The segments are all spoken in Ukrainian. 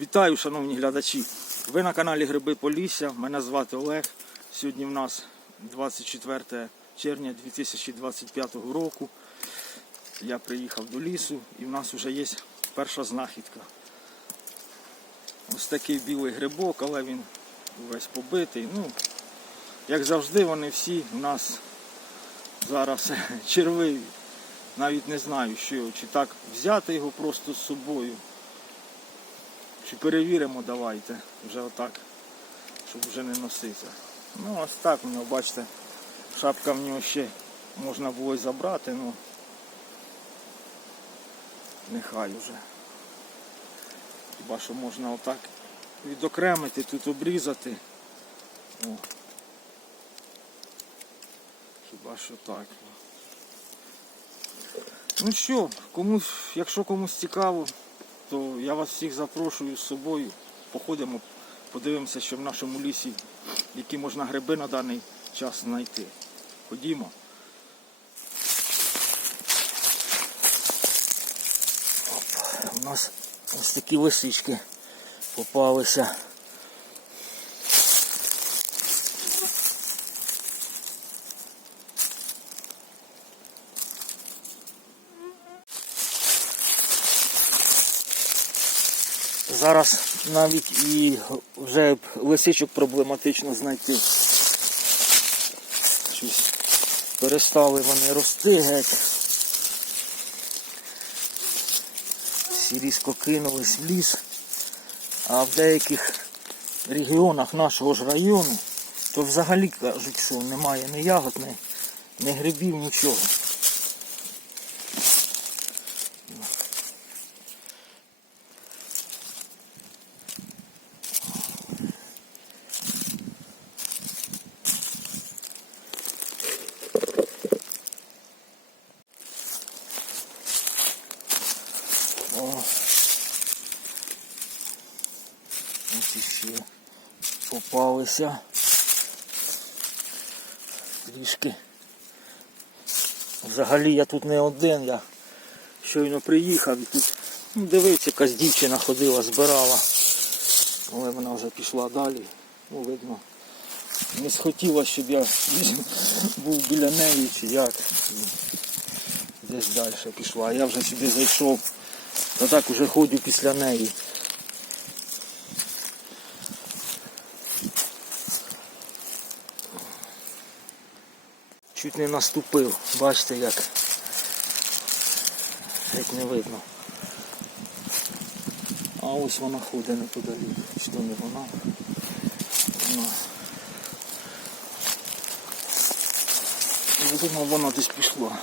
Вітаю, шановні глядачі. Ви на каналі Гриби Полісся. Мене звати Олег. Сьогодні в нас 24 червня 2025 року. Я приїхав до лісу і в нас вже є перша знахідка. Ось такий білий грибок, але він весь побитий. Ну, як завжди, вони всі у нас зараз червиві. Навіть не знаю, що, чи так взяти його просто з собою. Чи перевіримо, давайте. Вже отак, щоб вже не носити. Ну ось так у нього, бачите, шапка в нього ще можна було й забрати, ну нехай уже. Хіба що можна отак відокремити, тут обрізати. О. Хіба що так. Ну що, комусь, якщо комусь цікаво, то я вас всіх запрошую з собою. Походимо, подивимося, що в нашому лісі, які можна гриби на даний час знайти. Ходімо. Оп, у нас ось такі лисички попалися. Зараз навіть і вже лисичок проблематично знайти. Щось перестали вони рости геть. Всі різко кинулись в ліс. А в деяких регіонах нашого ж району то взагалі кажуть, що немає ні ягод, ні, ні грибів, нічого. Іще попалися. Трішки. Взагалі я тут не один, я щойно приїхав і тут, ну дивіться, якась дівчина ходила, збирала. Але вона вже пішла далі. Ну, видно. Не схотіла, щоб я був біля неї чи як. Десь далі пішла. Я вже сюди зайшов. Та так уже ходжу після неї. Чуть не наступив, бачите як. Геть не видно. А ось вона ходить неподалік. Чи то не вона? Вона. Я думав, вона десь пішла.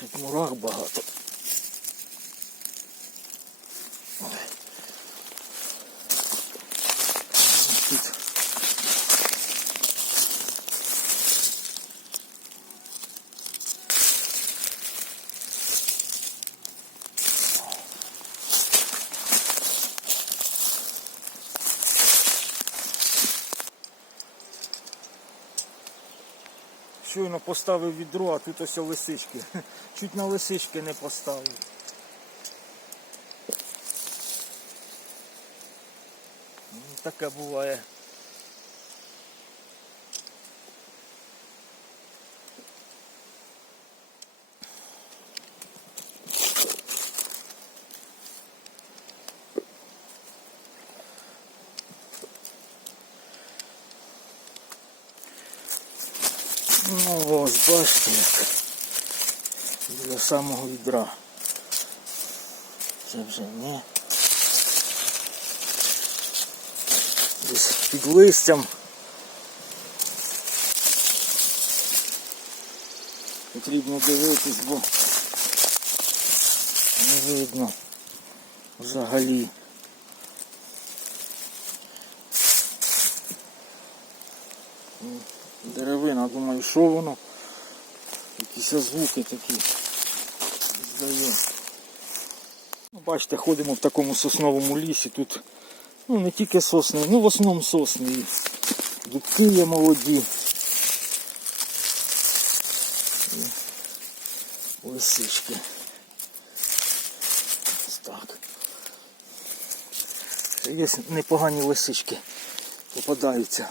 Тут мурах багато. Тут Щойно поставив відро, а тут ось лисички. Чуть на лисички не поставив. Таке буває. Ну ось бачите як. Біля самого відра. Це вже не. Десь під листям. Потрібно дивитись, бо не видно взагалі. М, Деревина, думаю, що воно? Якісь звуки такі здає. Ну, Бачите, ходимо в такому сосновому лісі. Тут ну, не тільки сосни, ну в основному сосни. Дубки є молоді. І лисички. Ось так. Є непогані лисички. Попадаються.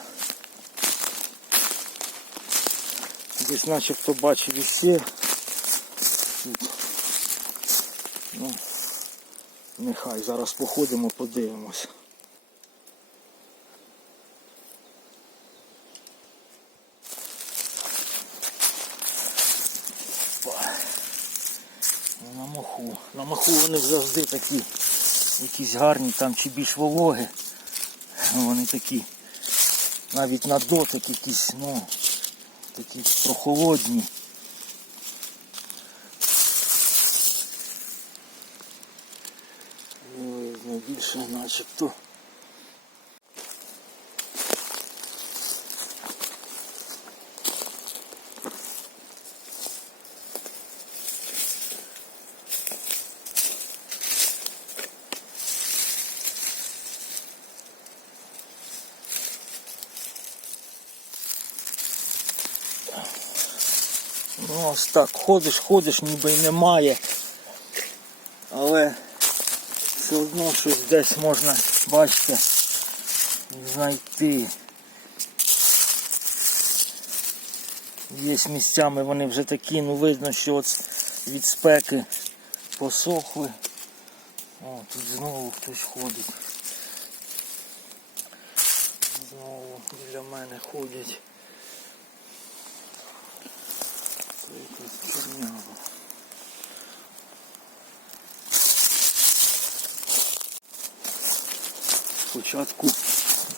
Десь начебто бачив іще. Ну, нехай зараз походимо, подивимось. На моху. На моху вони завжди такі якісь гарні там чи більш вологі. Вони такі навіть на дотик якісь, ну, такі прохолодні. Найбільше начебто. Ось так, ходиш, ходиш, ніби й немає. Але все одно щось десь можна, бачите, знайти. Є місцями вони вже такі, ну видно, що от від спеки посохли. О, тут знову хтось ходить. Знову біля мене ходять. Це якась чорнява. Спочатку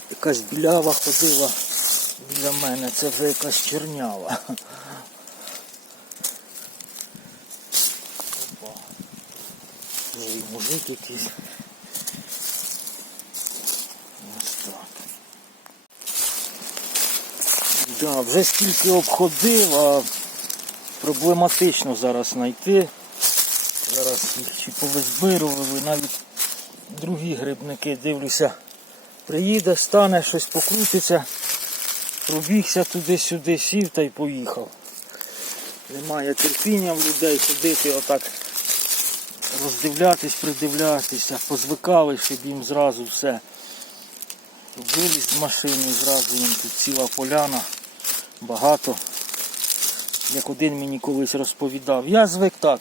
якась білява ходила біля мене, це вже якась чорнява. Опа. І мужик якийсь. Ось так. Да, вже скільки обходив, а проблематично зараз знайти. Зараз їх чи повизбирували, навіть другі грибники, дивлюся, приїде, стане, щось покрутиться, пробігся туди-сюди, сів та й поїхав. Немає терпіння в людей ходити отак, роздивлятись, придивлятися, позвикали, щоб їм зразу все. Виліз з машини, зразу їм тут ціла поляна, багато. Як один мені колись розповідав. Я звик так.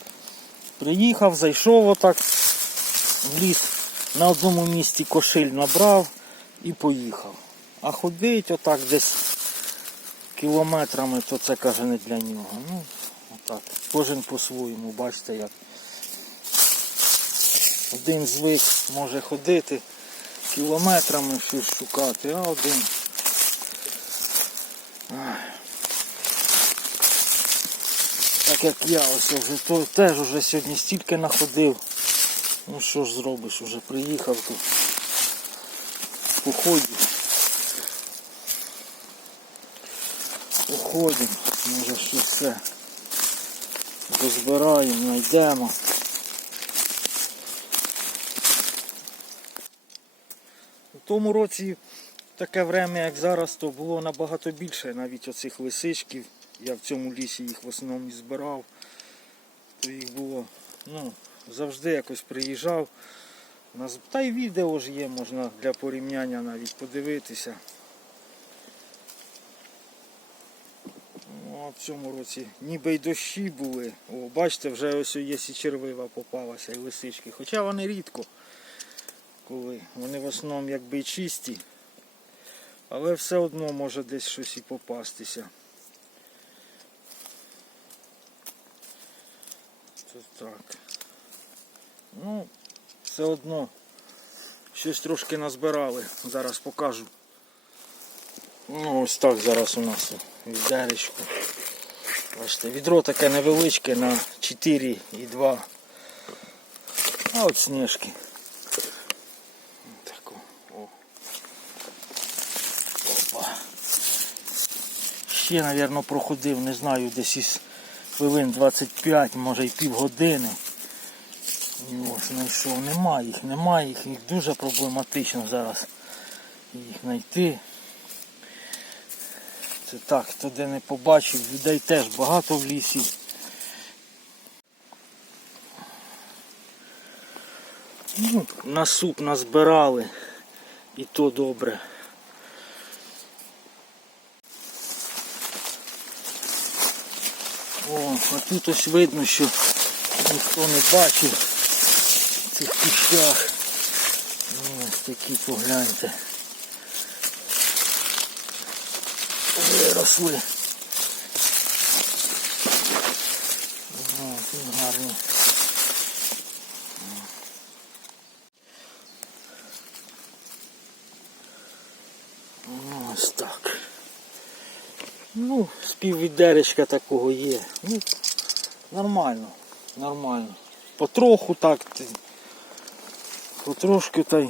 Приїхав, зайшов отак в ліс, на одному місці кошель набрав і поїхав. А ходить отак десь кілометрами, то це каже не для нього. Ну, отак. Кожен по-своєму, бачите як. Один звик може ходити кілометрами щось шукати, а один. Ай. Так як я ось вже то теж уже сьогодні стільки находив. Ну що ж зробиш, уже приїхав тут. Походів. Походимо, може щось все розбираємо, знайдемо. У тому році таке время, як зараз, то було набагато більше навіть оцих лисичків. Я в цьому лісі їх в основному і збирав. То їх було, ну, завжди якось приїжджав. Та й відео ж є, можна для порівняння навіть подивитися. Ну, в цьому році ніби й дощі були. О, бачите, вже ось є і червива попалася, і лисички. Хоча вони рідко коли. Вони в основному якби й чисті. Але все одно може десь щось і попастися. Так. Ну, все одно щось трошки назбирали. Зараз покажу. Ну, ось так зараз у нас відеречко. Бачите, відро таке невеличке на 4,2. А от сніжки. Тако. О. Опа. Ще, мабуть, проходив, не знаю, десь із хвилин 25, може і півгодини. І ось знайшов. Немає їх, немає їх, їх дуже проблематично зараз їх знайти. Це так, хто де не побачив, людей теж багато в лісі. Ну, на суп назбирали і то добре. О, а тут ось видно, що ніхто не бачив в цих кущах. Ну, Ось такі погляньте. Виросли. О, тут гарні. Ось так. Ну, з піввідеречка такого є. Ну, нормально, нормально. Потроху так, потрошки та й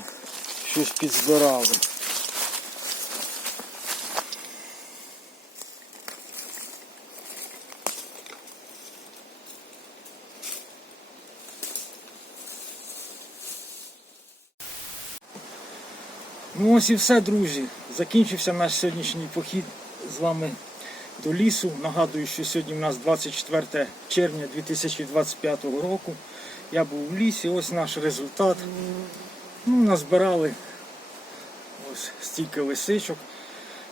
щось підзбирали. Ну ось і все, друзі. Закінчився наш сьогоднішній похід з вами до лісу. Нагадую, що сьогодні в нас 24 червня 2025 року. Я був в лісі, ось наш результат. Ну, назбирали ось стільки лисичок.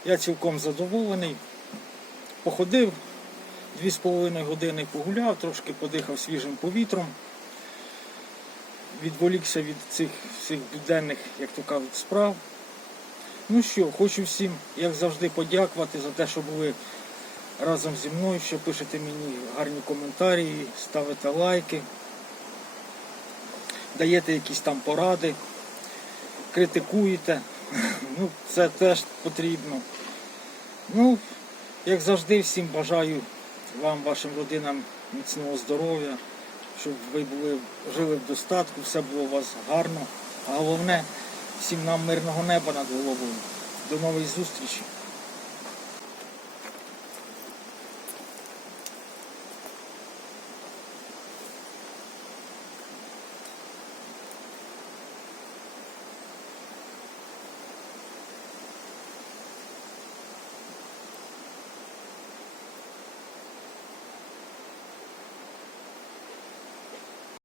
Я цілком задоволений. Походив 2,5 години погуляв, трошки подихав свіжим повітром. Відволікся від цих всіх буденних, як то кажуть, справ. Ну що, хочу всім, як завжди, подякувати за те, що були разом зі мною, що пишете мені гарні коментарі, ставите лайки, даєте якісь там поради, критикуєте. Ну, це теж потрібно. Ну, як завжди, всім бажаю вам, вашим родинам міцного здоров'я, щоб ви були, жили в достатку, все було у вас гарно. А головне, всім нам мирного неба над головою. До нових зустрічей.